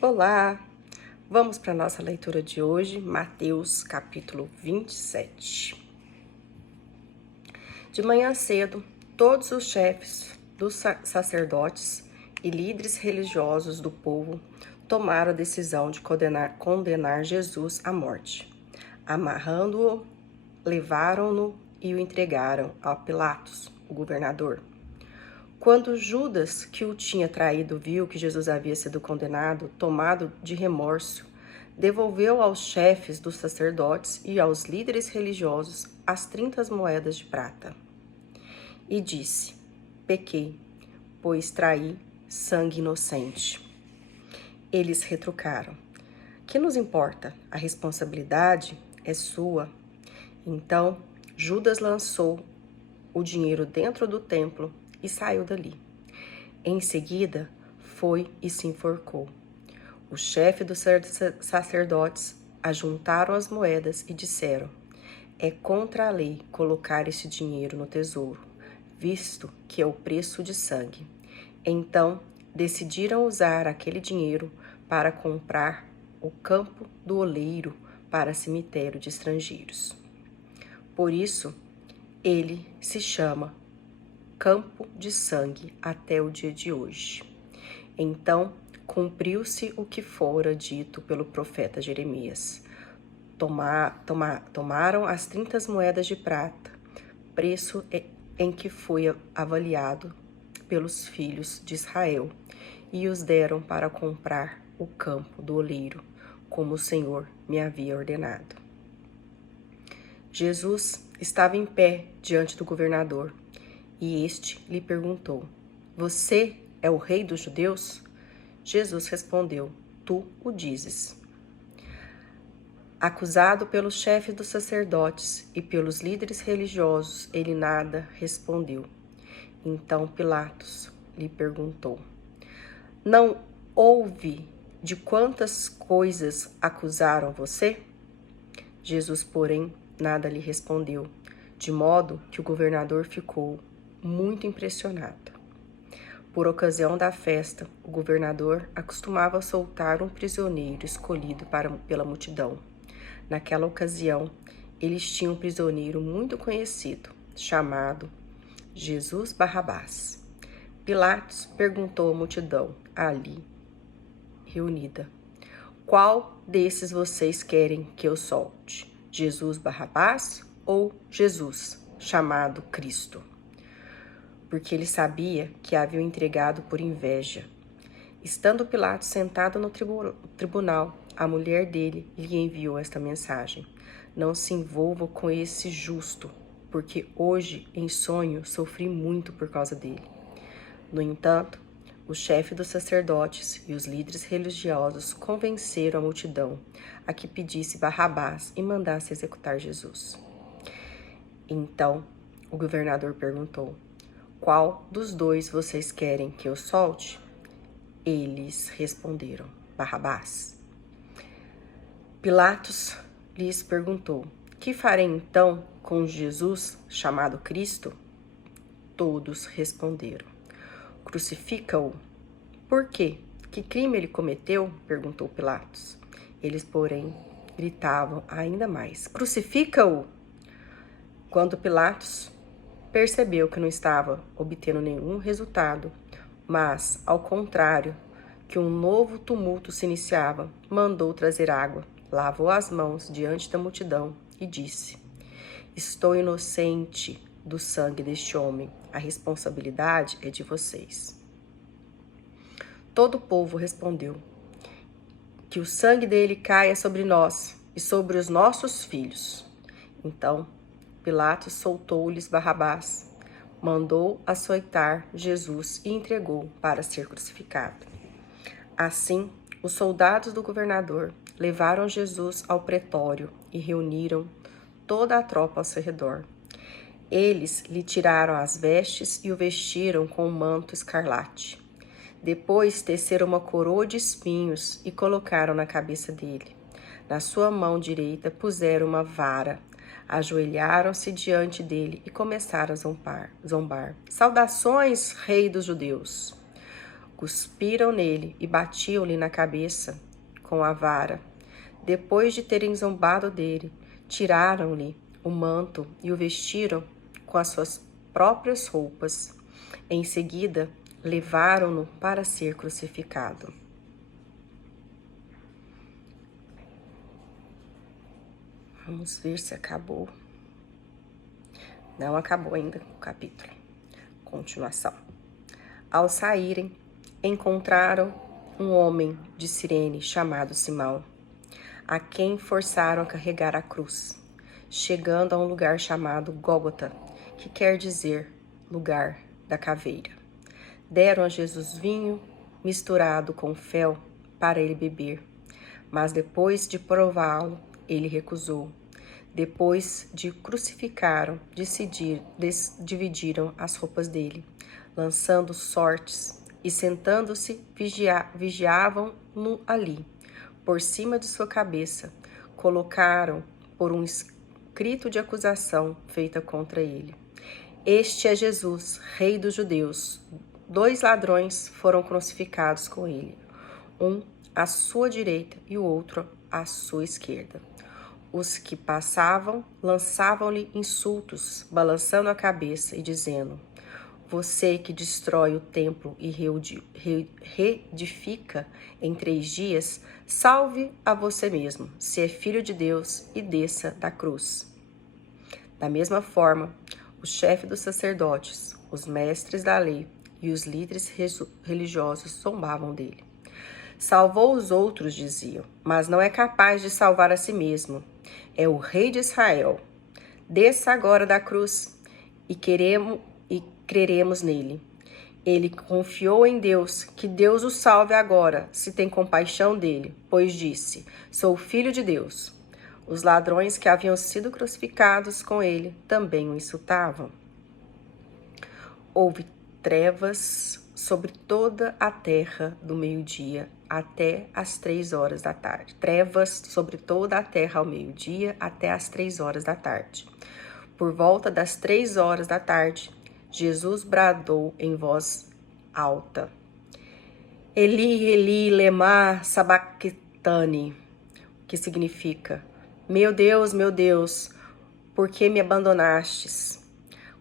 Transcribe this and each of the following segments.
Olá! Vamos para a nossa leitura de hoje, Mateus capítulo 27. De manhã cedo, todos os chefes dos sacerdotes e líderes religiosos do povo tomaram a decisão de condenar Jesus à morte. Amarrando-o, levaram-no e o entregaram a Pilatos, o governador. Quando Judas, que o tinha traído, viu que Jesus havia sido condenado, tomado de remorso, devolveu aos chefes dos sacerdotes e aos líderes religiosos as 30 moedas de prata. E disse: Pequei, pois traí sangue inocente. Eles retrucaram: Que nos importa? A responsabilidade é sua. Então Judas lançou o dinheiro dentro do templo e saiu dali. Em seguida, foi e se enforcou. O chefe dos sacerdotes ajuntaram as moedas e disseram: É contra a lei colocar esse dinheiro no tesouro, visto que é o preço de sangue. Então, decidiram usar aquele dinheiro para comprar o campo do oleiro para cemitério de estrangeiros. Por isso, ele se chama Campo de Sangue até o dia de hoje. Então, cumpriu-se o que fora dito pelo profeta Jeremias. Tomaram as 30 moedas de prata, preço em que foi avaliado pelos filhos de Israel, e os deram para comprar o campo do oleiro, como o Senhor me havia ordenado. Jesus estava em pé diante do governador, e este lhe perguntou: Você é o rei dos judeus? Jesus respondeu: Tu o dizes. Acusado pelos chefes dos sacerdotes e pelos líderes religiosos, ele nada respondeu. Então Pilatos lhe perguntou: Não ouve de quantas coisas acusaram você? Jesus, porém, nada lhe respondeu, de modo que o governador ficou muito impressionado. Por ocasião da festa, o governador acostumava soltar um prisioneiro escolhido pela multidão. Naquela ocasião, eles tinham um prisioneiro muito conhecido, chamado Jesus Barrabás. Pilatos perguntou à multidão ali reunida: Qual desses vocês querem que eu solte? Jesus Barrabás ou Jesus, chamado Cristo? Porque ele sabia que havia o entregado por inveja. Estando Pilatos sentado no tribunal, a mulher dele lhe enviou esta mensagem: Não se envolva com esse justo, porque hoje, em sonho, sofri muito por causa dele. No entanto, o chefe dos sacerdotes e os líderes religiosos convenceram a multidão a que pedisse Barrabás e mandasse executar Jesus. Então, o governador perguntou: Qual dos dois vocês querem que eu solte? Eles responderam: Barrabás. Pilatos lhes perguntou: Que farei então com Jesus, chamado Cristo? Todos responderam: Crucifica-o. Por quê? Que crime ele cometeu? Perguntou Pilatos. Eles, porém, gritavam ainda mais: Crucifica-o! Quando Pilatos percebeu que não estava obtendo nenhum resultado, mas, ao contrário, que um novo tumulto se iniciava, mandou trazer água, lavou as mãos diante da multidão e disse: Estou inocente do sangue deste homem, a responsabilidade é de vocês. Todo o povo respondeu: Que o sangue dele caia sobre nós e sobre os nossos filhos. Então Pilatos soltou-lhes Barrabás, mandou açoitar Jesus e entregou para ser crucificado. Assim, os soldados do governador levaram Jesus ao pretório e reuniram toda a tropa ao seu redor. Eles lhe tiraram as vestes e o vestiram com um manto escarlate. Depois teceram uma coroa de espinhos e colocaram na cabeça dele. Na sua mão direita puseram uma vara. Ajoelharam-se diante dele e começaram a zombar. Saudações, rei dos judeus! Cuspiram nele e batiam-lhe na cabeça com a vara. Depois de terem zombado dele, tiraram-lhe o manto e o vestiram com as suas próprias roupas. Em seguida, levaram-no para ser crucificado. Vamos ver se acabou. Não acabou ainda o capítulo. Continuação. Ao saírem, encontraram um homem de Cirene chamado Simão, a quem forçaram a carregar a cruz, chegando a um lugar chamado Gólgota, que quer dizer lugar da caveira. Deram a Jesus vinho misturado com fel para ele beber, mas depois de prová-lo, ele recusou. Depois de crucificaram, dividiram as roupas dele, lançando sortes, e sentando-se, vigiavam-no ali. Por cima de sua cabeça, colocaram por um escrito de acusação feita contra ele: Este é Jesus, Rei dos Judeus. 2 ladrões foram crucificados com ele, um à sua direita e o outro à sua esquerda. Os que passavam lançavam-lhe insultos, balançando a cabeça e dizendo: Você que destrói o templo e reedifica em 3 dias, salve a você mesmo, se é filho de Deus, e desça da cruz. Da mesma forma, o chefe dos sacerdotes, os mestres da lei e os líderes religiosos zombavam dele. Salvou os outros, diziam, mas não é capaz de salvar a si mesmo. É o rei de Israel. Desça agora da cruz e creremos nele. Ele confiou em Deus, que Deus o salve agora, se tem compaixão dele, pois disse: Sou filho de Deus. Os ladrões que haviam sido crucificados com ele também o insultavam. Houve trevas sobre toda a terra do meio-dia até as 3 horas da tarde. Trevas sobre toda a terra ao meio-dia até as 3 horas da tarde. Por volta das 3 horas da tarde, Jesus bradou em voz alta: Eli, Eli, lema sabachthani, que significa: meu Deus, por que me abandonastes?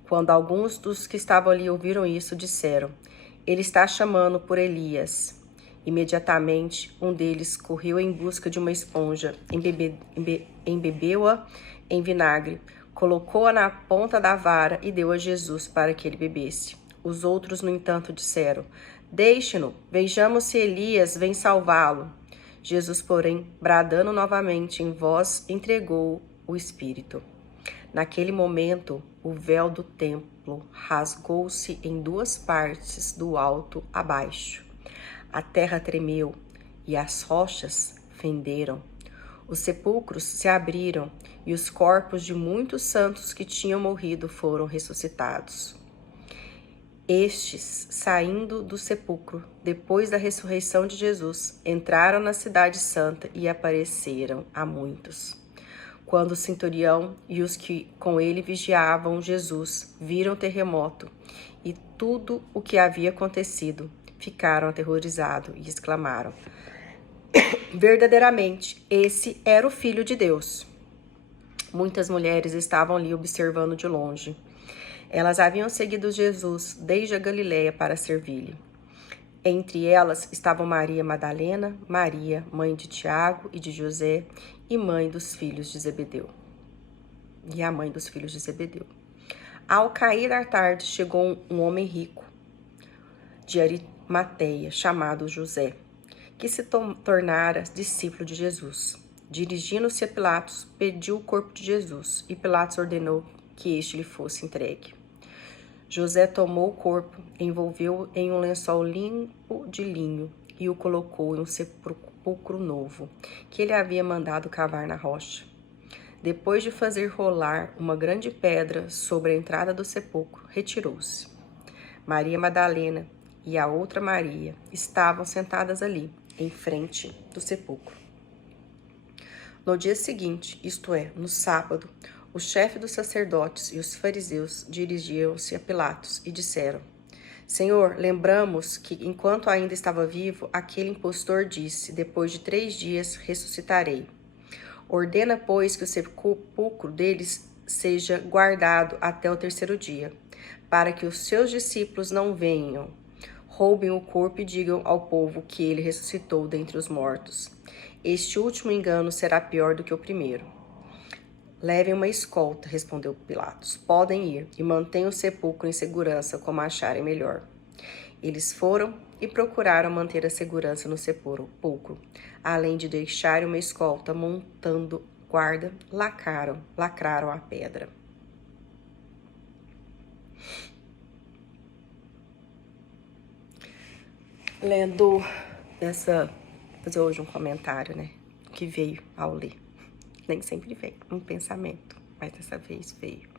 Quando alguns dos que estavam ali ouviram isso, disseram: Ele está chamando por Elias. Imediatamente, um deles correu em busca de uma esponja, embebeu-a em vinagre, colocou-a na ponta da vara e deu a Jesus para que ele bebesse. Os outros, no entanto, disseram: Deixe-no, vejamos se Elias vem salvá-lo. Jesus, porém, bradando novamente em voz, entregou o Espírito. Naquele momento, o véu do templo rasgou-se em 2 partes, do alto a baixo. A terra tremeu e as rochas fenderam. Os sepulcros se abriram e os corpos de muitos santos que tinham morrido foram ressuscitados. Estes, saindo do sepulcro, depois da ressurreição de Jesus, entraram na cidade santa e apareceram a muitos. Quando o centurião e os que com ele vigiavam Jesus viram o terremoto e tudo o que havia acontecido, ficaram aterrorizados e exclamaram: Verdadeiramente, esse era o Filho de Deus. Muitas mulheres estavam ali observando de longe. Elas haviam seguido Jesus desde a Galileia para servir-lhe. Entre elas estavam Maria Madalena, Maria, mãe de Tiago e de José, e mãe dos filhos de Zebedeu. Ao cair da tarde, chegou um homem rico de Arimateia, chamado José, que se tornara discípulo de Jesus. Dirigindo-se a Pilatos, pediu o corpo de Jesus, e Pilatos ordenou que este lhe fosse entregue. José tomou o corpo, envolveu-o em um lençol limpo de linho e o colocou em um sepulcro novo, que ele havia mandado cavar na rocha. Depois de fazer rolar uma grande pedra sobre a entrada do sepulcro, retirou-se. Maria Madalena e a outra Maria estavam sentadas ali, em frente do sepulcro. No dia seguinte, isto é, no sábado, o chefe dos sacerdotes e os fariseus dirigiram-se a Pilatos e disseram: Senhor, lembramos que, enquanto ainda estava vivo, aquele impostor disse: depois de 3 dias ressuscitarei. Ordena, pois, que o sepulcro deles seja guardado até o 3º dia, para que os seus discípulos não venham, roubem o corpo e digam ao povo que ele ressuscitou dentre os mortos. Este último engano será pior do que o primeiro. Levem uma escolta, respondeu Pilatos. Podem ir e mantenham o sepulcro em segurança como acharem melhor. Eles foram e procuraram manter a segurança no sepulcro, além de deixarem uma escolta montando guarda, lacraram a pedra. Lendo fazer hoje um comentário, né, que veio ao ler. Nem sempre veio um pensamento, mas dessa vez veio.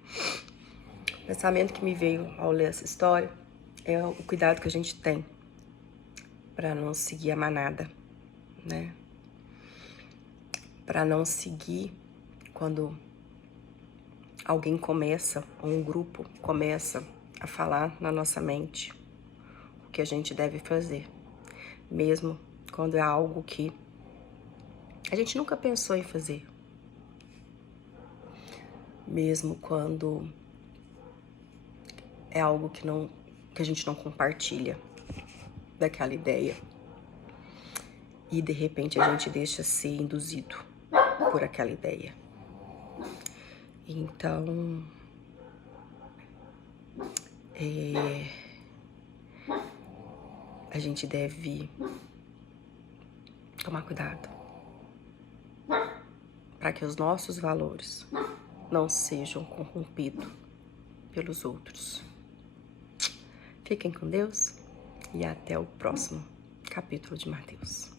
O pensamento que me veio ao ler essa história é o cuidado que a gente tem para não seguir a manada, né? Para não seguir quando alguém começa, ou um grupo começa a falar na nossa mente o que a gente deve fazer, mesmo quando é algo que a gente nunca pensou em fazer, mesmo quando é algo que a gente não compartilha daquela ideia e de repente a gente deixa ser induzido por aquela ideia. Então, a gente deve tomar cuidado para que os nossos valores não sejam corrompidos pelos outros. Fiquem com Deus e até o próximo capítulo de Mateus.